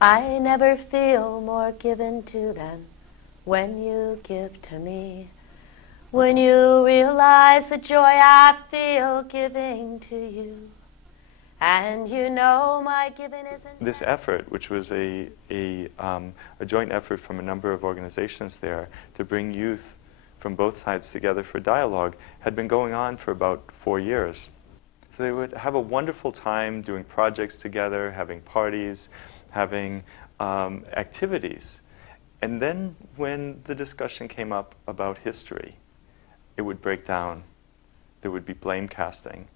I never feel more given to than when you give to me. When you realize the joy I feel giving to you. And you know my giving isn't... This effort, which was a joint effort from a number of organizations there to bring youth from both sides together for dialogue, had been going on for about 4 years. So they would have a wonderful time doing projects together, having parties, having activities. And then when the discussion came up about history, it would break down. There would be blame casting.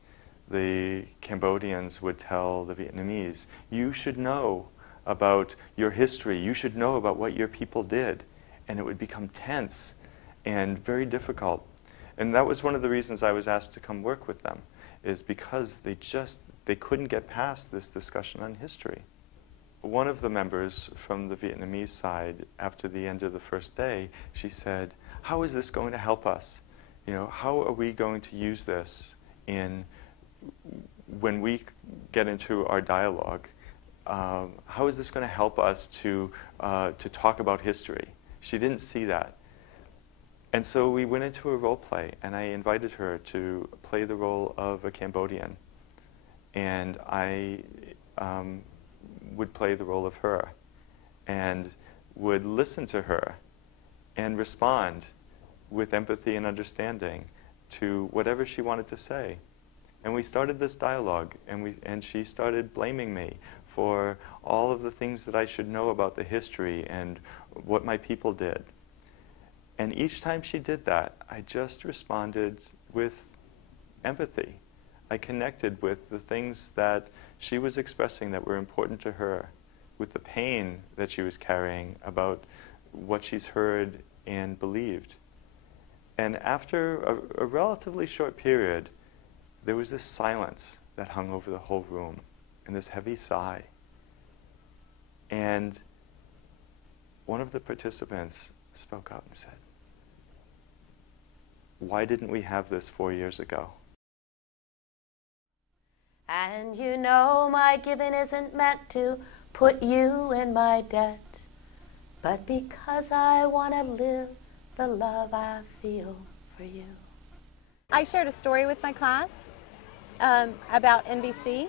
The Cambodians would tell the Vietnamese, you should know about your history, you should know about what your people did. And it would become tense and very difficult. And that was one of the reasons I was asked to come work with them, is because they couldn't get past this discussion on history. One of the members from the Vietnamese side, after the end of the first day, she said, how is this going to help us? You know, how are we going to use this when we get into our dialogue? How is this going to help us to talk about history? She didn't see that. And so we went into a role play, and I invited her to play the role of a Cambodian. And I would play the role of her, and would listen to her and respond with empathy and understanding to whatever she wanted to say. And we started this dialogue, and she started blaming me for all of the things that I should know about the history and what my people did. And each time she did that, I just responded with empathy. I connected with the things that she was expressing that were important to her, with the pain that she was carrying about what she's heard and believed. And after a relatively short period, there was this silence that hung over the whole room, and this heavy sigh. And one of the participants spoke up and said, why didn't we have this 4 years ago? And you know my giving isn't meant to put you in my debt, but because I want to live the love I feel for you. I shared a story with my class about NBC.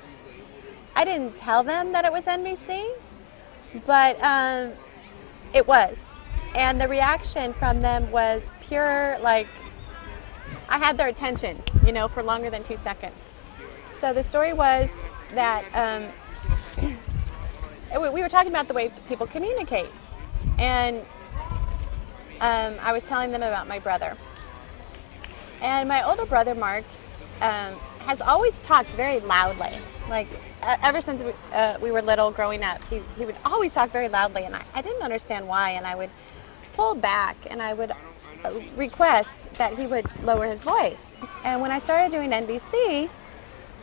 I didn't tell them that it was NBC, but it was. And the reaction from them was pure, like, I had their attention, you know, for longer than 2 seconds. So the story was that we were talking about the way people communicate. And I was telling them about my brother. And my older brother, Mark, has always talked very loudly. Like, ever since we were little growing up, he would always talk very loudly. And I didn't understand why. And I would pull back and I would request that he would lower his voice. And when I started doing NBC,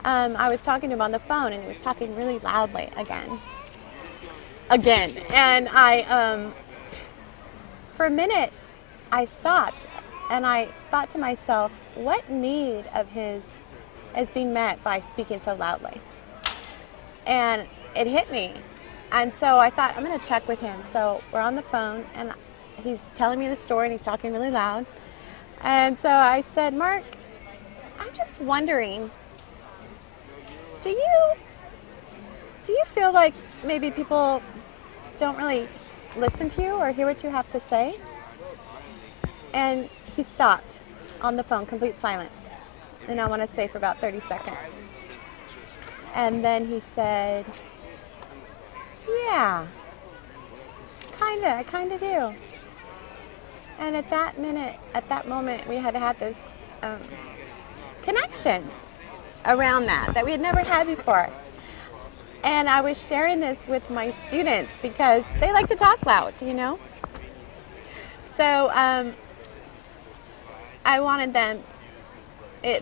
I was talking to him on the phone, and he was talking really loudly again. And for a minute, I stopped, and I thought to myself, what need of his is being met by speaking so loudly? And it hit me. And so I thought, I'm going to check with him. So we're on the phone, and he's telling me the story, and he's talking really loud. And so I said, Mark, I'm just wondering, do you feel like maybe people don't really listen to you or hear what you have to say? And he stopped on the phone, complete silence. And I want to say for about 30 seconds. And then he said, yeah, I kinda do. And at that moment, we had this connection around that we had never had before. And I was sharing this with my students because they like to talk loud, you know? So I wanted them,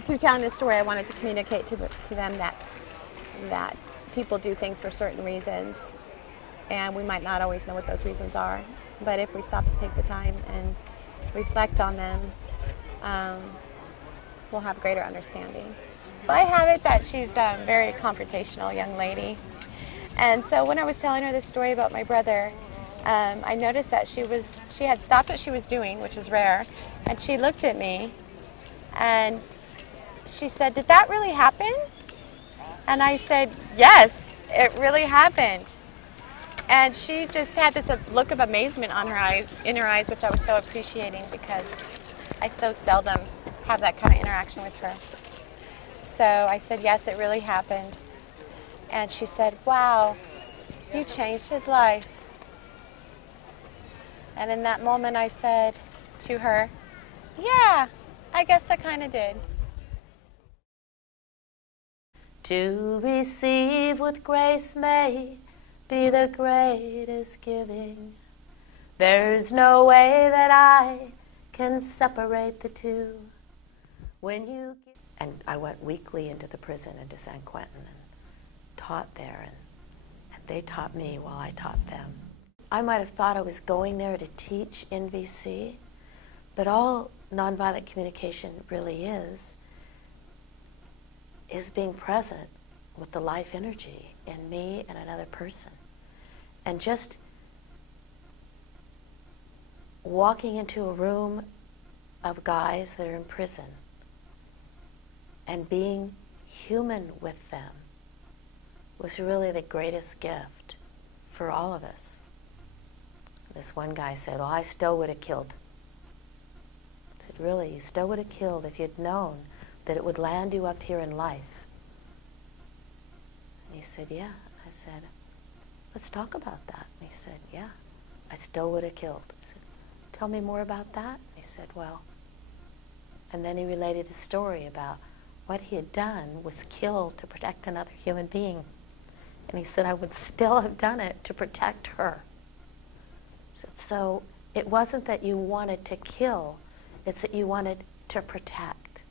through telling this story, I wanted to communicate to them that people do things for certain reasons, and we might not always know what those reasons are. But if we stop to take the time and reflect on them, we'll have greater understanding. I have it that she's a very confrontational young lady, And so when I was telling her this story about my brother, I noticed that she had stopped what she was doing, which is rare, and she looked at me and she said, "Did that really happen?" And I said, "Yes, it really happened." And she just had this look of amazement on her eyes, in her eyes, which I was so appreciating because I so seldom have that kind of interaction with her. So I said, "Yes, it really happened." And she said, "Wow, you changed his life." And in that moment I said to her, "Yeah, I guess I kind of did." To receive with grace may be the greatest giving. There's no way that I can separate the two. And I went weekly into the prison, into San Quentin, and taught there, and they taught me while I taught them. I might have thought I was going there to teach NVC, but all nonviolent communication really is being present with the life energy in me and another person. And just walking into a room of guys that are in prison and being human with them was really the greatest gift for all of us. This one guy said, "Well, I still would have killed." I said, "Really? You still would have killed if you'd known that it would land you up here in life?" And he said, "Yeah." I said, "Let's talk about that." And he said, "Yeah, I still would have killed." I said, "Tell me more about that." He said, "Well," and then he related a story about what he had done was kill to protect another human being. And he said, "I would still have done it to protect her." He said, so it wasn't that you wanted to kill, it's that you wanted to protect.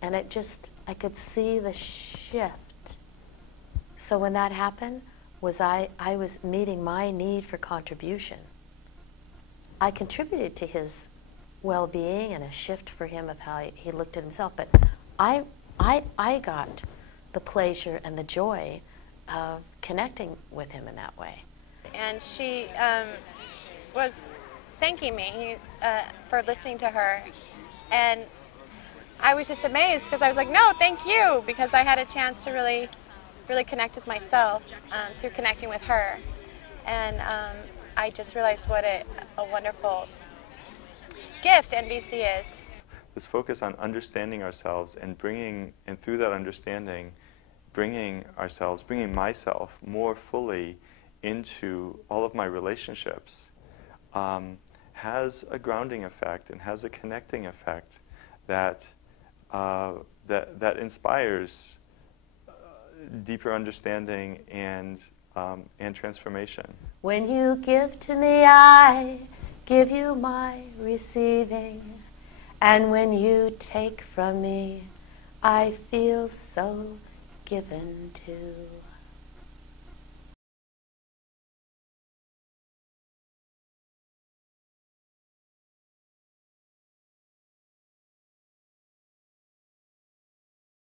And it just, I could see the shift. So when that happened, I was meeting my need for contribution. I contributed to his well-being and a shift for him of how he looked at himself, but I got the pleasure and the joy of connecting with him in that way. And she was thanking me for listening to her, and I was just amazed because I was like, "No, thank you," because I had a chance to really connect with myself through connecting with her, and I just realized what a wonderful gift NVC is. This focus on understanding ourselves and through that understanding, bringing myself more fully into all of my relationships has a grounding effect and has a connecting effect that inspires deeper understanding and transformation. When you give to me, I give you my receiving. And when you take from me, I feel so given to.